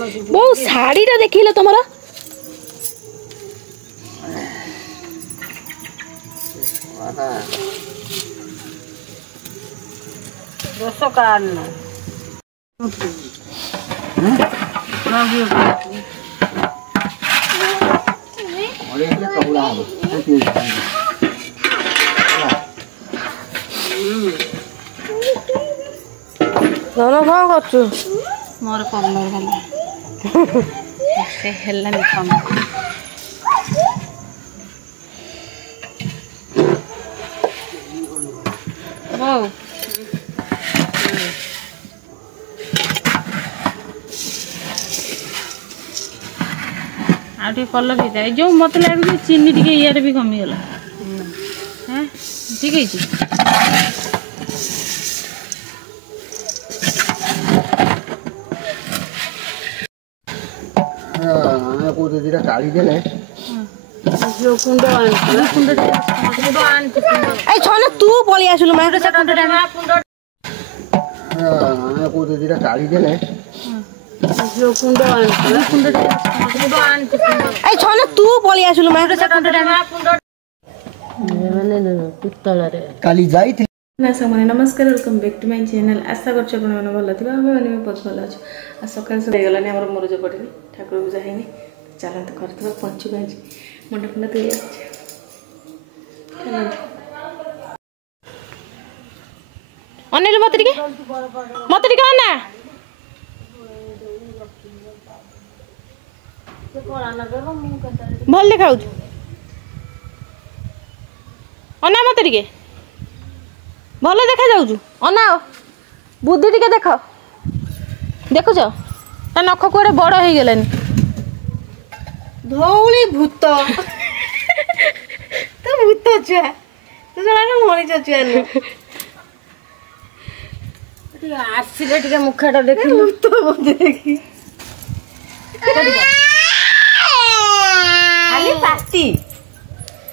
बहुत शाढ़ीटा देखिले तुम कौन कर मोर कलर गला से हेला मिठा वो आटे कलर होता है जो मत लगे चीनी टी यार भी कमीगला हाँ ठीक है तू पलि आसलु तू पलि आसलु काली जाई नमस्कार welcome back to my channel आशा करछ आपण मन भल थिबा हम माने बहुत भल अछि आ सकाळ से गलानी हमर मुरुज पडली ठाकुर पूजा हेनी चला तो करथबा पंचु गांजी मंडा फंडा तो ये अनिल मतरी के ना भल देखा अना मतरी के भल देखा जाऊँ अना बुद्धि टिके देख देखुच ता नख कुआडे बड़ हो गलानी धौली भूत तो भूत छुआ तो जरा मनीष छुआ आसले टिके मुखाटा देखि भूत बोधे देखी खाली पाटी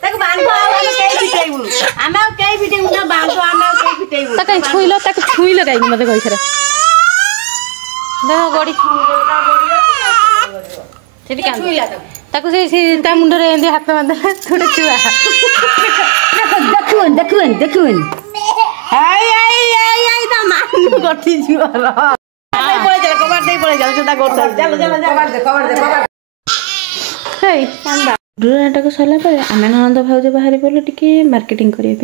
ताको बांधो आमे कई पिटेबु आमे कई पिटेबु ना बांधो आमे कई पिटेबु ताके छुइलो काई मते कहि छरा देखो गड़ी सेठी कान छुइला ताको से ता मुंडरे एंदी हाथ बांधला थोड़े छुआ देखुन आई ता मान गठी छुआ रे पळे जा कबार दे पळे जा छोटा गोट चलो कबार दे हे कांदा नाटक सरला पर आम ननंद भाउज बाहरी पड़े टी मार्केटिंग करने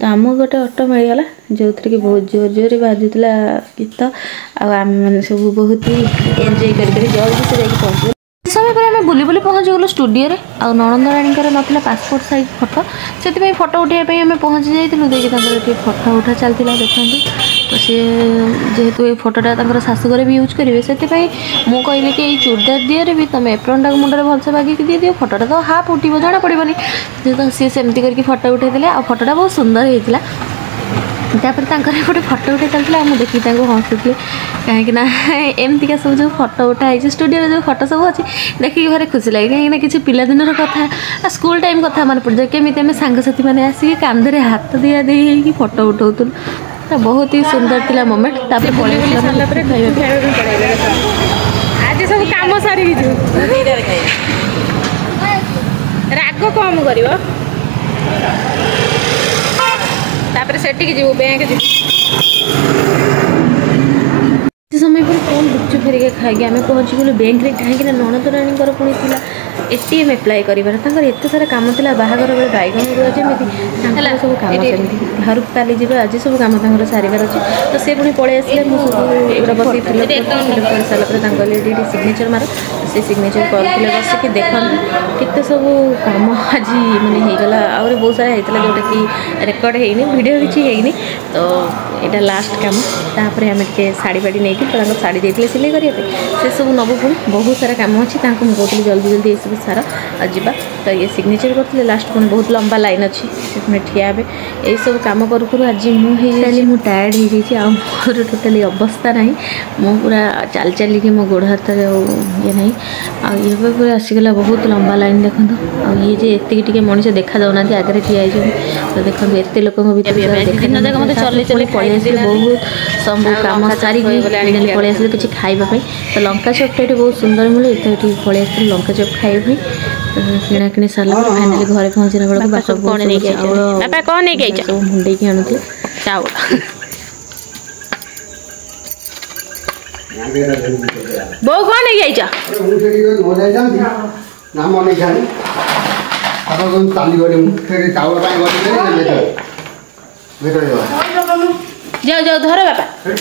तो आम गोटे ऑटो मिलगला जो थी कि बहुत जोर जोर बाजुला गीत आम मैंने सब बहुत ही एंजॉय कर जल्दी से जाकर पहुँच समय पर आम बुली बुली पहुँच गलु स्टूडियो रे आ ननंद राणी ना पासपोर्ट साइज फोटो से फोटो उठाई आम पहुँची जाइलु देखिए फोटो उठा चलता देखते तो सी जेहेतु ये फोटोटा शाशुघर भी यूज करेंगे से मुझे कहली कि चूड़दार दिए भी तुम एप्रोन टाक मुंडे भलसे बागिक दे दियो फोटोटा तो हाफ उठो जना पड़ोनी जेहेतु सी सेमती करके फोटो उठे आ फोटोटा बहुत सुंदर होता है गोटे फोटो उठे चलता मुझे देखी हसुली कहीं एमतीका सब जो फोटो उठाई स्टूडियो जो फोटो सब अच्छी देखिए भारी खुशी लगे कहीं किसी पिलादिन कथा स्कूल टाइम कथा मन पड़े केमी आम सांगसाथी मैंने आसिक कांधे हाथ दिया दे फोटो उठाऊल तो बहुत ही सुंदर थिला मोमेंट तापर पळे सारला पर आज सब काम सारी राग कम करिवो तापर सेठी जीव बैंक समय पर कौन गुपचुप फेरिके खाई आम पहुँची गलु बैंक रे कहीं ननद राणी पुणी थी एटीएम एप्लाय कर एत सारा कम था बाहागर बेले बैगन रुआ जमी सब कम घर काली जी आज सब कम सारे अच्छे तो सी पुणी पलि आसे मुझे बस कर सारापर सिग्नेचर मार से सिग्नेचर करते बसिक देखते केते सब कम आज मानने होगला आहरी बहुत सारा होता जोटा कि रेकर्ड होनी वीडियो किसी तो यहाँ लास्ट कम तापर आम शाढ़ी फाड़ी नहीं शाढ़ी देते सिलाई करने से सब नबू पुणी बहुत सारा कम अच्छी कहती जल्दी जल्दी ये सब सारा आजा तो ये सिग्नेचर करते लास्ट पुणी बहुत लंबा लाइन अच्छी से पुणी ठिया हे यही सब कम करूँ आज मुझे टायर्ड हो जाइए मोर टोटाली अवस्था ना मु पूरा चल चल कि मो गोड़ हाथ ये ना ये पूरा आसीगला बहुत लंबा लाइन देखो ये जे एति मनीष देखा जाऊना आगे ठिया तो देखो एत लोक मत चल चल बहुत सब काम सारी पलि आस किसी खावाई तो लंका चपटा ये बहुत सुंदर मिले तो ये पलि आस लंका चप खाई किणा कि सारा फाइनाली घरे पहुँचला बेलू बापा कौन नहीं सब मुंडे आणुते चाउल बो कौन नहीं जाइचा ना मन जानी अब कोन ताली गरे फेरि चाउल पाए गरे जाओ जाओ धर बापा फेरि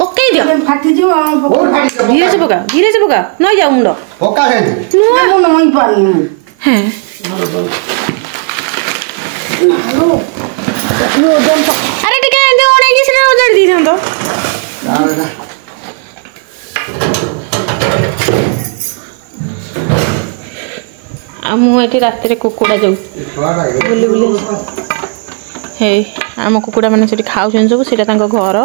पकाई दियो फाटी जो और फाटी दे धीरे से पका न जाओ मुंड पका दे नुआ न मई पानी हैं अरे टिके एंदे ओणे कि सिने उजड़ दी थन तो मुझे रात कुकुड़ा जाऊ बुली बुली हे आम कुकुड़ा मैंने से खाऊ सब से घर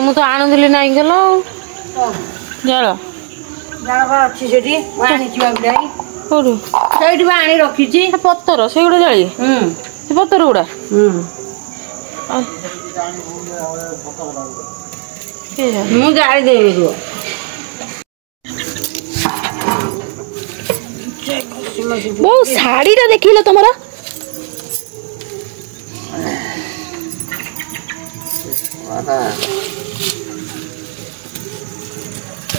मु तो आणुली ना गल जाल रखी पतर से गुड़ा जाली पतर गुड़ा मु जाई देबी बहुत शाड़ी टा देखिल तुमरा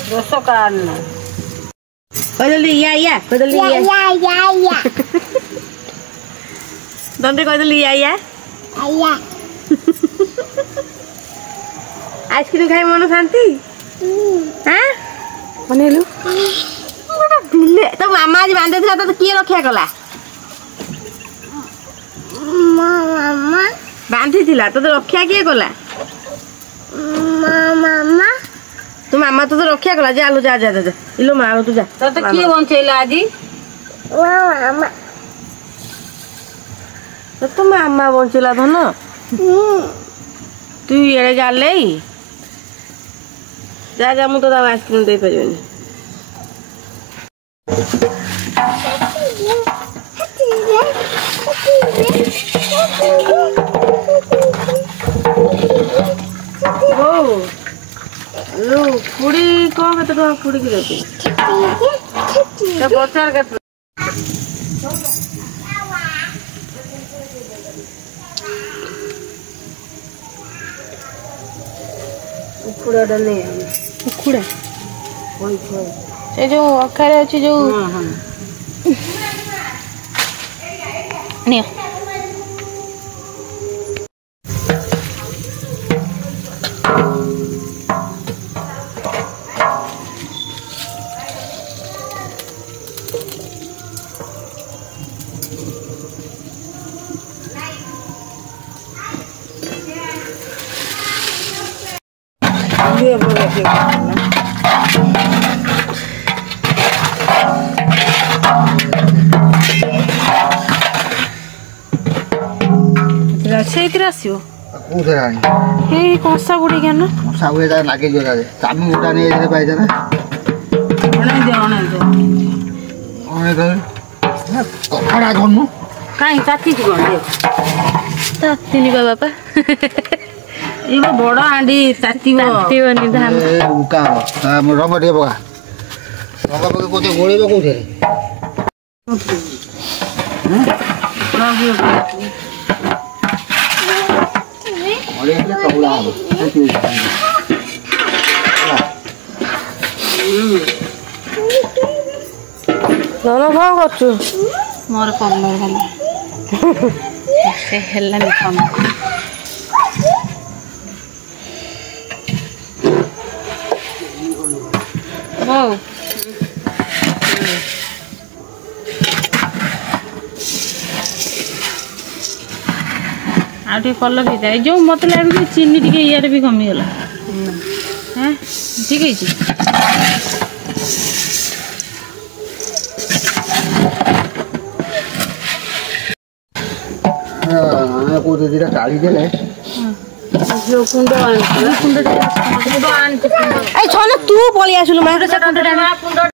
दस कान कहली या कहली या दंडे कहली या आइसक्रीम खाई मन शांति हाँ बनैलु तो मामा आज बांधे था तो किए रक्षा कला बांधी थिला तो रक्षा किए कला मामा तू मामा तो रक्षा कला जा लो जा जा जा इलो मारो तू जा तो किए बंचैला आज मामा तो मामा बंचैला धन तू ये जा ले जा जा मु तो आइसक्रीम दे परिबनी खुड़ी कौन कहते तो खुड़ी की रहती तो बचार के उखुड़ा नहीं उखुड़ा से जो अखारे अच्छी जो नहीं आसो कसा बुड़ी क्या ना सब लगे जो चामी गोटा नहीं पाई ना कपड़ा धरनु कहीं ताती ताती बापा ये बड़ हांडी तातीबनी धान रंग टे पका रंग पके कोते गोळेबो कोथे कौन कर मोर कलर खाली से हेलानी कम वाओ आटे कलर होता है जो मत लगे चीनी टी यार भी कमी गला हाँ ठीक है को दीटा काढ़ी देले କୁଣ୍ଡ ଆଣିଛି କୁଣ୍ଡ ଆଣିଛି ଏ ଛନେ ତୁ ପଳେଇ ଆସିଲୁ ମା